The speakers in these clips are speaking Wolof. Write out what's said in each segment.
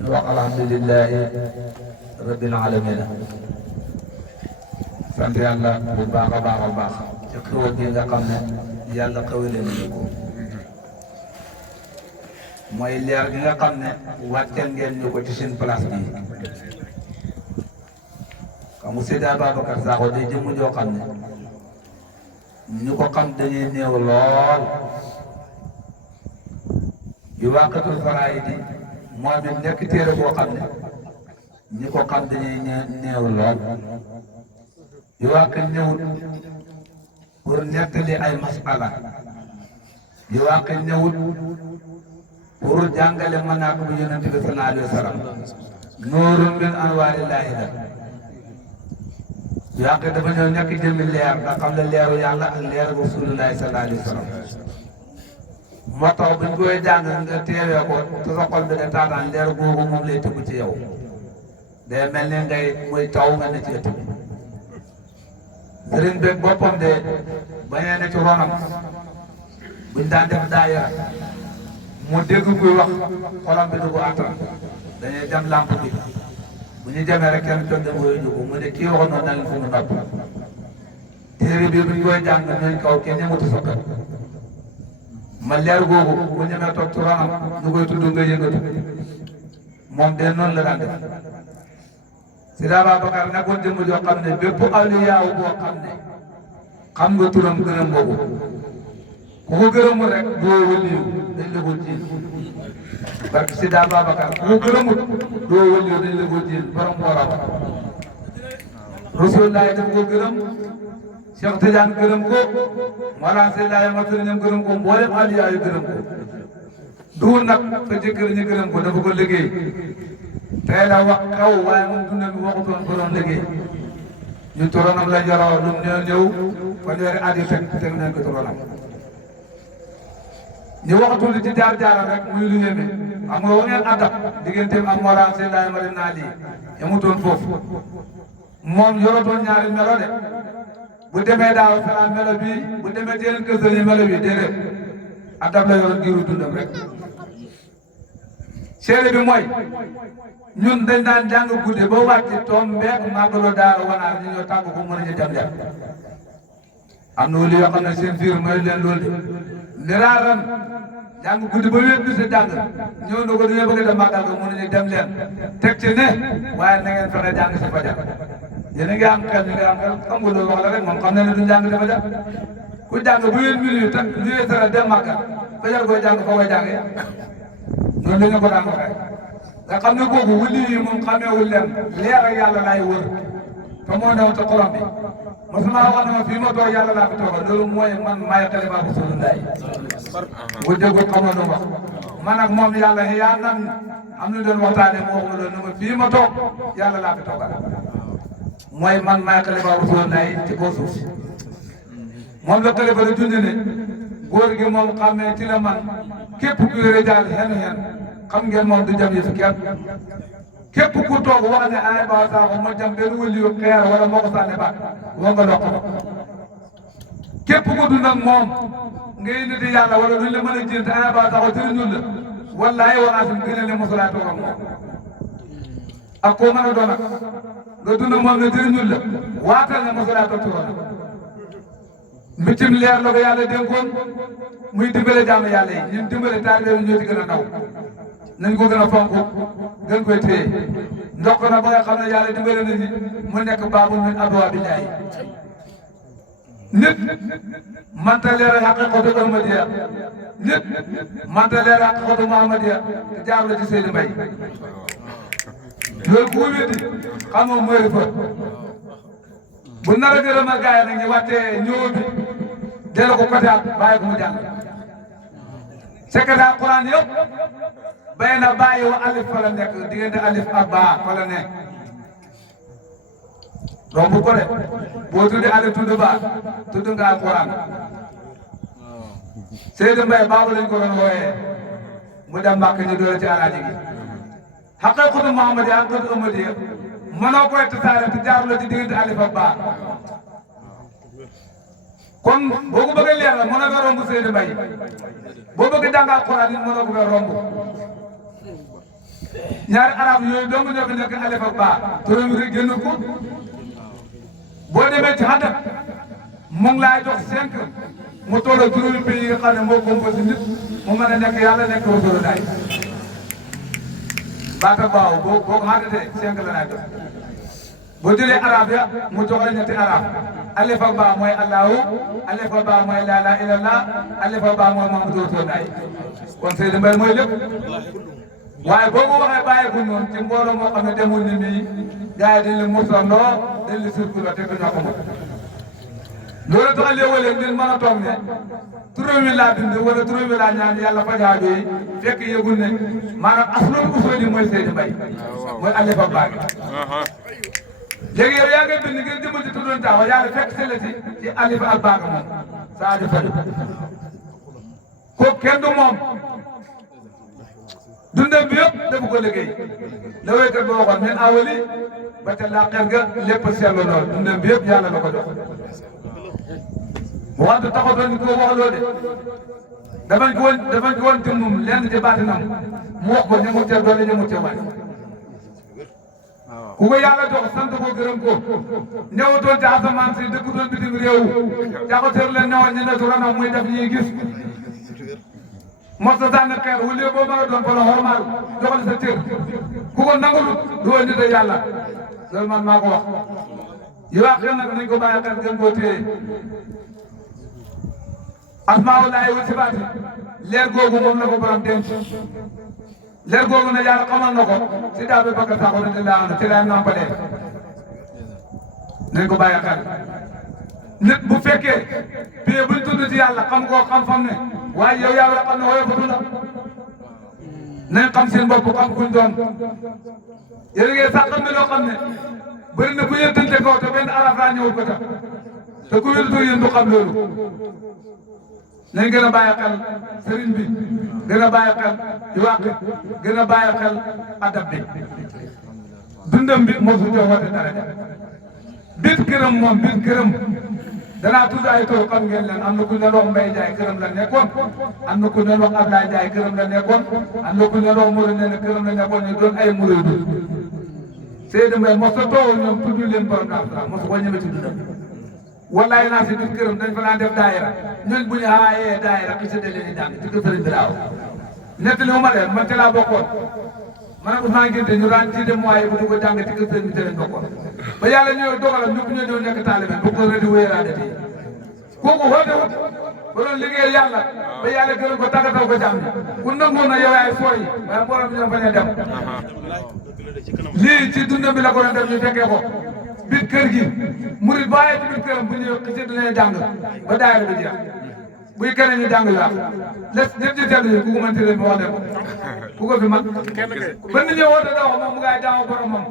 wax alhamdulillahi rabbil alamin sant yàlla bu baax a baax a baax ci xéwal bi nga xam ne yàlla xéwale nañu ko mooy leer gi nga xam ne wàcceel ngeen ñu ko ci seen place bi xam nga Seydi Ababacar Sakho day jëmm joo xam ne ñu ko xam dañuy néew lool yu wàqatul faraayidi moom it nekk téere boo xam ne ñi ko xam dañuy néew lool yu wàq ñëwut pour nettali ay masala yu wàq ñëwut pour jàngale manaaq bu yonent bi sallallahu alayhi wa sallam nuurun min anwaarillaahi la yu wàq dafa ñëw nekk jëmmi leer nga xam ne leeru yàlla ak leeru rasulullaahi sallallahu alayhi wa sallam moo tax buñ koy jàng nga teewee ko te sa xol bi de taataan leer googu moom lay tëgg ci yow day mel ni ngay muy taw nga ne ci ëtt bi sëriñ beeg boppam de bañee ne ci ronam buñ daan def daayira mu dégg kuy wax xolam bi du ko attan dañuy dem lamp bi bu ñu demee rek kenn toog dem woyu jógu mu ne kii waxoon noonu na leen fu mu nopp téere bi buñ koy jàng ñooñ kaw kenn ñemutu sokkat ma leer googu bu ñemee toog ci ronam ñu koy tudd nga yëngatu moom de noonu la daan def Seydi Ababacar nekkoon jëmm joo xam ne bépp awliyaaw boo xam ne xam nga turam gërëm boobu ku ko gërëmul rek doo wëliyu dañ la ko jiin parce que Seydi Ababacar ku ko gërëmul doo wëliyu dañ la ko jiin borom borom Rasulullah daf ko gërëm Cheikh Tidiane gërëm ko Mawlana Seydi Matur ñoom gërëm ko mboolem awliyaa yu gërëm ko duwul nag sa jëkkër ñi gërëm ko dafa ko liggéey tey la wax kaw waaye moom dund bi waxutoon ko doon liggéey ñu turonam la joroo lu mu ñëw fanweeri at yi teg nañ ko turonam ñu waxatul ci jaar-jaaram rek muy lu yéeme xam nga waneen adab digganteem ak Mawlana Seydi Matur naa lii yamutoon foofu moom yorotoon ñaari melo de bu demee daaw salaam melo bii bu demee déedéet kër sëñ melo bii déedéet adab la yoroon diiru dundam rek seede bi mooy ñun dañ daan jàng guddi ba wàcc toom mbeek màggalu daara wanaar ñu ñoo tàgg ko mën a ñu dem dem am na wuli yoo xam ne seen fiir mooy leen loolu de miraaran jàng guddi ba wéet bi sa jàng ñëw na ko dañoo bëgg a dem màggal ko mën a ñu dem leen teg ci ne waaye na ngeen fexe jàng si fajar yéen a ngi am xel ñu ngi am xel xam nga loolu wax la rek moom xam na ne duñ jàng si fajar ku jàng bu wéet minute te liggéey sara dem màggal fajar koy jàng foo koy jàngee noonu la ñu ko daan waxee nga xam ne kooku wuli yi moom xameewul leen leer ak yàlla laay wër te moo newoon ca xolam bi mosuma wax na ma fii ma toog yàlla laa fi toogal loolu mooy man maay xalifa Rasulullah bu déggul xamoon lu wax man ak moom yàlla yaa nan am na doon waxtaane mu wax ma loolu ne ma fii ma toog yàlla laa fi toogal mooy man maay xalifa Rasulullah ci kaw suuf si moom la xalifa la junj ne góor gi moom xamee ci la man képp ku yore jaal xen xam ngeen moom du jam yi fi kenn képp ku toog wax ne ay Ba Sakho ma jam benn wëliyu xeer wala moo ko sànni baat woo nga dox képp ku dund ak moom ngay nit yàlla wala duñ la mën a jënd ay Ba Sakho jëriñul la wallahi wa asim gën a ne mosulaa toog ak moom ak koo mën a doon ak nga dund ak moom ne jëriñul la waatal ne mosulaa toog turoon mbiccim leer la ko yàlla dénkoon muy dimbale jàmm yàlla yi ñun dimbale taalibe yi ñoo ci gën a ndaw nañ ko gën a fonk gën koy téye ndox na ba nga xam ne yàlla dimbale na ni mu nekk baabul min abwaabillahi nit manta leer haqiqatu ahmadiya nit manta leer haqiqatu muhammadiya te jaar la ci Seydi Mbaye loolu ku ko wéddi xam nga mooy fa bu nar a gërëm a gaay nag ñu wàccee ñëw bi delloo ko côté ak bàyyi ko mu jàng secrétaire Quran yëpp bay na bàyyi wa alif fa la nekk diggante alif ak baa fa la nekk romb ko de boo tuddee alif tudd baa tudd nga Alquran Seydi Mbaye baabu lañ ko doon wooyee mu dem Mbàkke ñu doole ci alaaji gi haqiqatu Muhammad ak haqiqatu Ahmadiyya mënoo koy tasaare te jaar la ci diggante alif ak baa kon boo ko bëggee leer la mën nga romb Seydi Mbaye boo bëgg jàng Alquran it mën nga romb ñaari arab yooyu dong ñoo fi nekk alif ak baa turam rek génn ko boo demee ci xadat mu ngi laay jox 5 mu tolloo juróomi pays yi nga xam ne moo composé nit mu mën a nekk yàlla nekk Rasulullaay baata baaw boo ko xadatee 5 la laay jox boo jëlee arab ya mu jox la ñetti arab alif ak baa mooy allahu alif ak baa mooy laa ilaaha illallah alif ak baa mooy Muhammadu Rasulullaay kon Seydou Mbaye mooy lépp waaye boo ko waxee bàyyi ko noonu ci mbooloo moo xam ne demul ni nii gars yi dañ la mursandoo dañ la circulé te du ñoo ko mën loolu tax léeg-léeg ngeen mën a toog ne turam wi laa bind wala turam wi laa ñaan yàlla fajaajo yi fekk yëgul ne maanaam aslul usul yi mooy Seydou Mbaye mooy alif ak baa léegi yow yaa ngi bind ngeen jëmmal ci tuddoon taawa yàlla fekk si la ci alif ak baa moom saa di faju kooku kenn du moom dundam bi yëpp dafa ko liggéey la wéykat ba waxoon min awali ba ca laqer ga lépp seetlu lool dundam bi yëpp yàlla la ko jox wante taxatoon ñu ko wax loo de dafañ ko woon ci moom lenn ci baatinam mu wax ko ñemu ca doole ñemu ca waay ku ko yàlla jox sant ko gërëm ko ñëwatoon ci asamaan si dëkkutoon bitim réew jaxateer leen ñëwoon ñu ne su ranam muy def ñuy gis mos a sànni xeer wala boo mën a doon fa la xormaal joxal sa cër ku ko nangalu doo nit a yàlla loolu man maa ko wax yow ak xel nag nañ ko bàyyi xel gën koo téye asmaaw laay wa sifaati leer googu moom la ko borom denc leer googu ne yàlla xamal na ko si daa bi bakka saako ne laa am ci lay nampalee nañ ko bàyyi xel nit bu fekkee bii buñ tudd ci yàlla xam koo xam fam ne waaye yow yàlla xam ne woyofatu la nañ xam seen bopp xam kuñ doon yéen a ngi sax xam ne loo xam ne bëri na ku yëntante kaw te benn araf laa ñëwul ko tax te ku yëntoo yéen du xam loolu nañ gën a bàyyi xel sëriñ bi gën a bàyyi xel iwaqi gën a bàyyi xel adab bi dundam bi mosu jox wate daraja biir këram moom biir këram danaa tudd ay tur xam ngeen leen am na ku ñu wax Mbaye Ndiaye këram la nekkoon am na ku ñu wax Abdoulaye Ndiaye këram la nekkoon am na ku ñu wax Mourou ne këram la nekkoon ñu doon ay Mourou Seydou Mbaye mos a toog ñoom tudd leen borom naafra mosu ko ñeme ci dundam wallaay naa si biir këram dañ fa daan def daayira ñun bu ñu xaayee daayira ki séddale leen di jàng ci kër Sëriñ Biraaw nettali mu ma leen man ci laa bokkoon man ak Ousmane Gueye ñu daan ci dem waaye bu ñu ko jàng ci kër Sëriñ bi lañ bokkoon ba yàlla ñëw dogalam ñëpp ñoo ñëw nekk taalibe bu ko rëdd wéeraade fii kooku xoote wut ba doon liggéeyal yàlla ba yàlla gërëm ko tàggatoo ko jàmm ku nangoon na yow yaay fooy waaye borom bi ñoom bañ a dem lii ci dundam bi la ko doon def ñu fekkee ko biir kër gi murid bàyyi ci biir këram bu ñëwee xëcc dinañ jàng ba daayira bi jeex buy keneen ñu jàng yaa les ñëpp ci tedd yi ku ko mën leen ba wax leen ku ko fi man ba nit ñi woote da wax moom mu ngay jaamu borom moom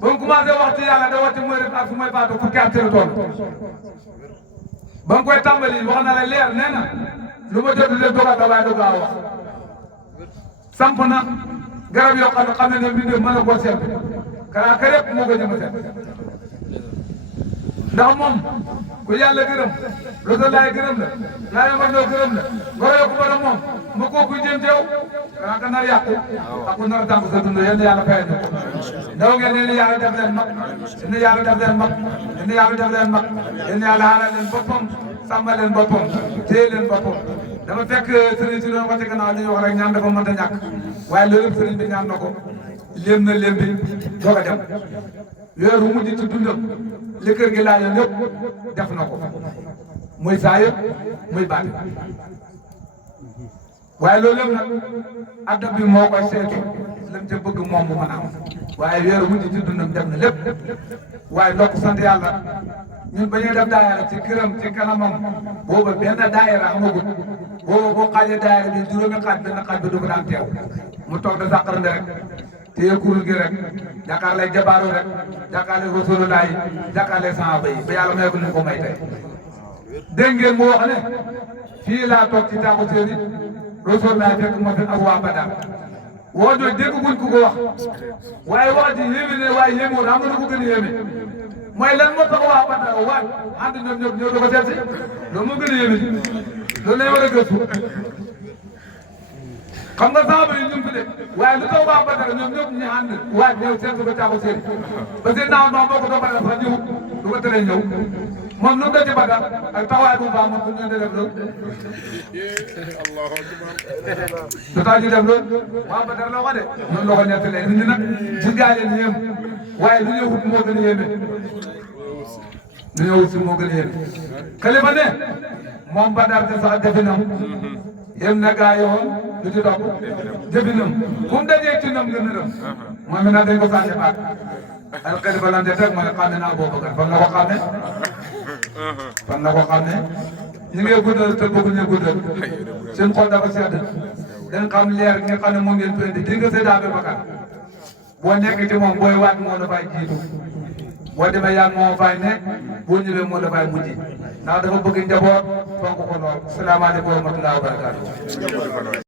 ba mu commencé wax ci yàlla da wax ci mooy def ak fu mooy faatu fukki at tëra tool ba mu koy tàmbali wax na la leer nee na lu ma jot leen dogal da waaye do gaaw wax samp na garab yoo xam ne ne mbindee mën a koo seet kanaa kër yëpp moo ko jëm a seet ndax moom ku yàlla gërëm Rasulullaay gërëm la laay ma ñoo gërëm la ngoro yokku ba moom ma kooku jëm teew kanaa ka nar yàqu ak ku nar a tàmb sa dund yéen yàlla fayal ñu ko ndaw ngeen ne yàlla def leen mag yéen yàlla def leen mag yéen yàlla def leen mag yéen yàlla xaaral leen boppam sàmmal leen boppam téye leen boppam dafa fekk sëriñ si doon wàcce gannaaw li ñu wax rek ñaan dafa mënta ñàkk waaye loolu yëpp sëriñ bi ñaan na ko léem na léem bi doog a dem weer wu mujj ci dundam li kër gi laajoon yëpp def na ko muy saa yëpp muy baati waaye loolu yëpp nag addab bi moo koy seetu lam ca bëgg moom mu mën a am waaye weer wu mujj ci dundam def na lépp waaye ndokk sant yàlla ñun ba ñuy def daayira ci këram ci kanamam booba benn daayira amagut booba boo xaajee daayira bi juróomi xaaj benn xaaj bi du ko daan teew mu toog da sàqarande rek téye kuréel gi rek jàkkaarloo jabaaru rek jàkkaarloo Rasulullaay jàkkaarloo sahaaba yi ba yàlla may ko ni ko may tey dégg ngeen mu wax ne fii laa toog ci taaku séeri Rasulullaay fekk ma fi ak waa Badar woo jooju dégg guñ ku ko wax waaye wax ji yéeme ne waaye yéeme woon am na lu ko gën a yéeme mooy lan moo tax waa Badar waat ànd ñoom ñëpp ñëw da ko seet si loolu moo gën a yéeme loolu lay war a gëstu xam nga saaba yi ñu ngi fi de waaye lu taw waa Badara ñoom ñëpp ñu ànd waaye ñëw seen ko caabu seen ba seen naaw noonu boo ko doon Badara sax ñëw du ko teree ñëw moom nu nga ci Badar ak tawaay bu baax moom ñu def loolu lu tax ñu def loolu waa Badar la ko de noonu la ko nettalee nit ñi nag bu gaa leen yéem waaye lu ñëw wut moo gën a yéeme lu ñëw wut si moo gën a yéeme Xalifa ne moom Badar de sax definam yem na gaa yoon lu ci topp jëfinam fu mu dajee ci nam gën a rëm moom mi nag dañ ko sànni baat al Xalifa lan de teg mooy xàmme naa Abubakar fan la ko xàmme fan la ko xàmme ñu ngi guddal te bëgguñu guddal seen xol dafa sedd dañ xam leer nga xam ne moo ngeen fi indi di nga Seydi Abubakar boo nekk ci moom booy waat moo la fay jiitu boo demee yàgg moo fay nekk boo ñëwee moo la fay mujj ndax dafa bëgg njaboot fonk ko lool salaamaaleykum wa rahmatulah wa barakaatu